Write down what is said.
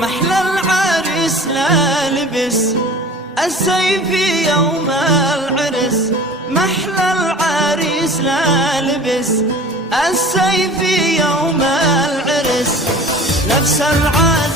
محلى العريس لا لبس السيف يوم العرس، محلى العريس لا لبس السيف يوم العرس. نفس العالم